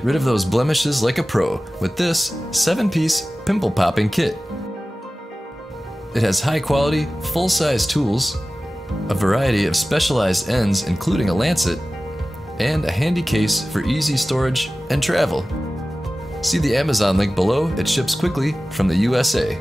Get rid of those blemishes like a pro with this 7-piece pimple popping kit. It has high-quality, full-size tools, a variety of specialized ends including a lancet, and a handy case for easy storage and travel. See the Amazon link below, it ships quickly from the USA.